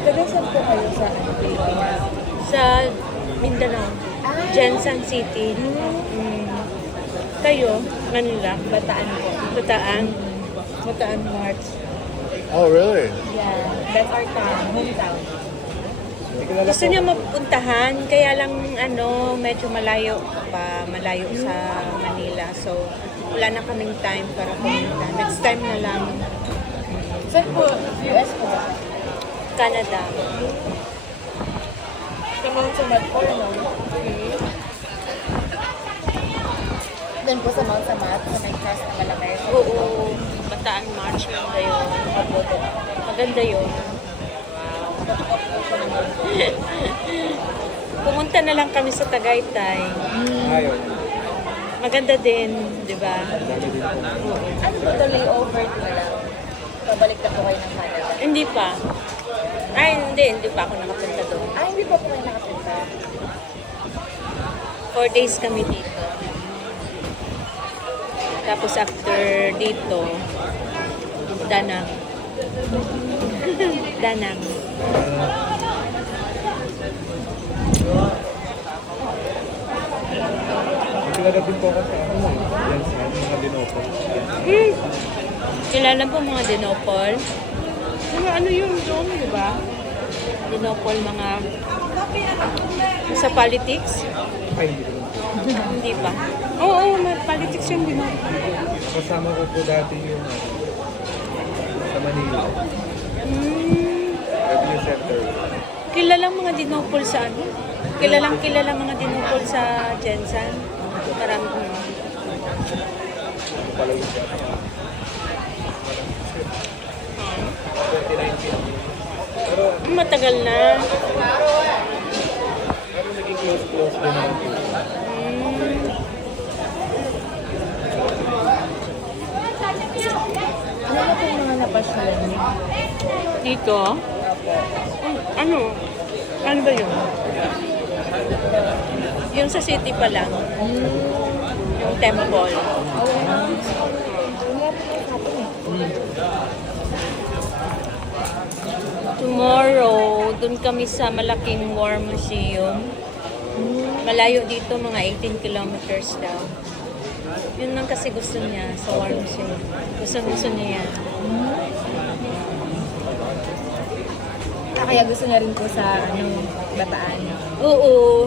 Taga-saan po kayo sa Sa Mindanao. Jensan City. Kayo, Manila. Bataan po? Bataan. Bataan March. Oh, really? Yeah, that's our town, hometown. Gusto niya mapuntahan, kaya lang medyo malayo pa, malayo sa Manila. So, wala na kaming time para pumunta. Next time na lang. Saan po? US po ba? Canada. Sa Mount Samad po, no? Doon po sa Mount Samad, sa may cross na malaki. Oo, Bataan March, maganda yun. Maganda yun. Pumunta na lang kami sa Tagaytay. Ayun. Maganda din, di ba? Ano po ito, layover ko lang? Pabalik na po kayo ng Canada. Hindi pa. Ay, hindi pa ako nakapunta doon. Hindi po po kayo nakapunta. 4 days kami dito. Tapos after dito, Danang. Danang. Kilala din po ako sa yan sa mga Dinopol. Kilala po mga Dinopol. Ano yun doon, di ba? Dinopol, mga sa politics? Ay, hindi ko lang po. Hindi pa. Oo, politics yung Dinopol. Kasama ko po dati yung sa Manila. Revenue Center. Kilalang mga Dinopol sa ano? Kilalang mga Dinopol sa Jensan. Marami ko. Ano pala yung Pero Matagal na. naging close din naman po. Ano na po yung mga napasyalan niyo? Dito? Ano? Ano ba yun? Yung sa city pa lang. Yung temple. Tomorrow, dun kami sa malaking War Museum. Malayo dito, mga 18 kilometers daw. Yun lang kasi gusto niya sa War Museum. Gusto niya yan. Kaya gusto niya rin po sa Bataan. Oo.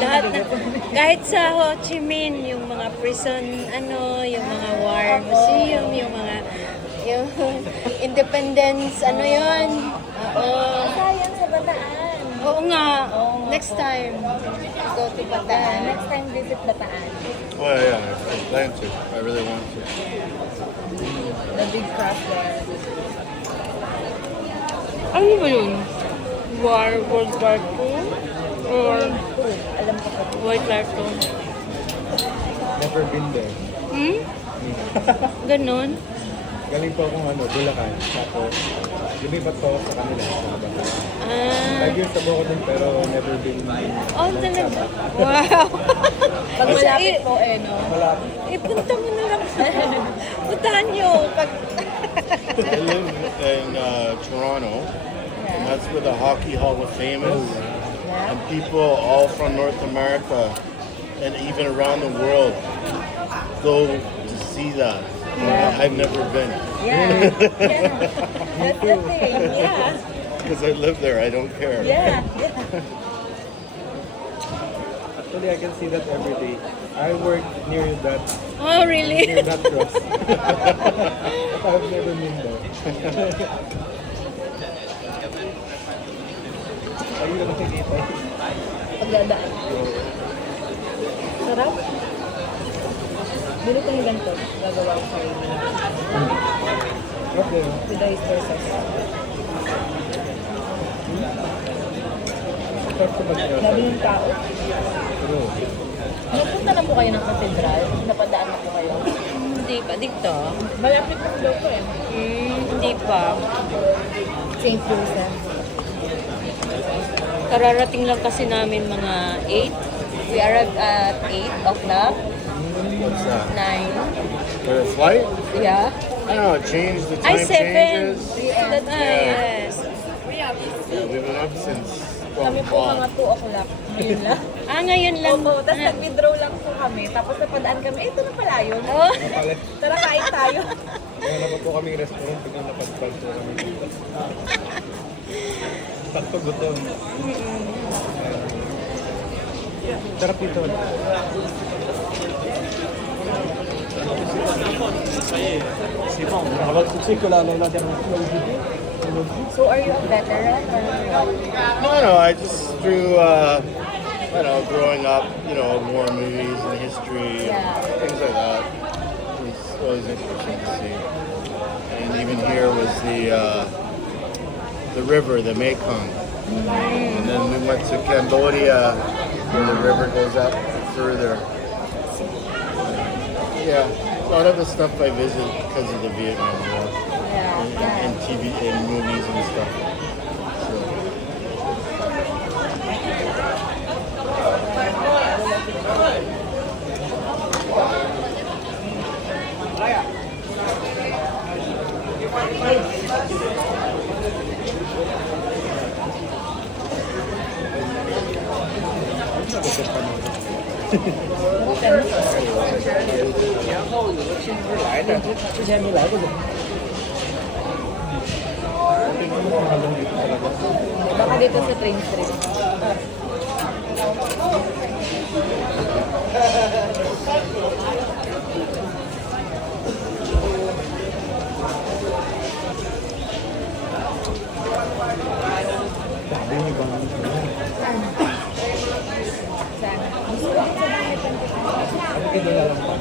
Lahat na, kahit sa Ho Chi Minh, yung mga prison, yung mga War Museum, yung Independence, yun. Oo. Sayang sa Bataan. Oo nga. Next time, go to Bataan. Next time visit Bataan. Oh, yeah, I plan to. I really want to. The big cross there. Ano ba yun? World War II? Or Alam ko po. World War II? Never been there. Ganon? Galing po akong Bulacan. Tapos, lumipat po ako sa kanila. Ah. 5 years ago ako dun pero never been. Oh, talaga? Wow! Pag malapit po no? Malapit. Punta mo na lang. Puntahan nyo. I live in Toronto, and that's where the Hockey Hall of Fame is. And people all from North America and even around the world go to see that. I've never been Yeah. That's the thing. Yeah. because I live there. I don't care. Yeah. Actually, I can see that every day. I work near that Oh, really? cross. But I've never been there. Ayun na nakikita. Pagdadaan. Sarap. Bili ko ng ganito. Gagawa ko sa'yo. Okay. With the oyster sauce. Sarap sa pag-cross. Labi ng tao. Pero, Napunta na po kayo ng katedral? Napadaan na po kayo? Hindi Hindi pa. Dito? Malapit ng daw ko eh. Hindi pa. St. Joseph. Kararating lang kasi namin mga 8. We arrived at 8 o'clock. What's that? 9. For the flight? Yeah. I don't know, it changed, the Ay, time 7. changes. That, yes. Yeah, we've been up since 12 Kami po mga o'clock. 2 o'clock. Ngayon lang. Ngayon lang. Opo, tapos nag-withdraw lang po kami. Tapos napadaan kami, ito na pala yun. Oh. Tara, kain tayo. Kaya naman po kaming restaurant, biglang napadpal po kami dito. Sakto gutom. Sarap dito. So, are you a veteran? No, I just through, growing up, war movies and history, Yeah. things like that. It's always interesting to see. And even here was the river, the Mekong. And then we went to Cambodia, where the river goes up further. Yeah, a lot of the stuff I visit because of the Vietnam War and TV and movies and stuff. So. Baka dito sa train street. Ano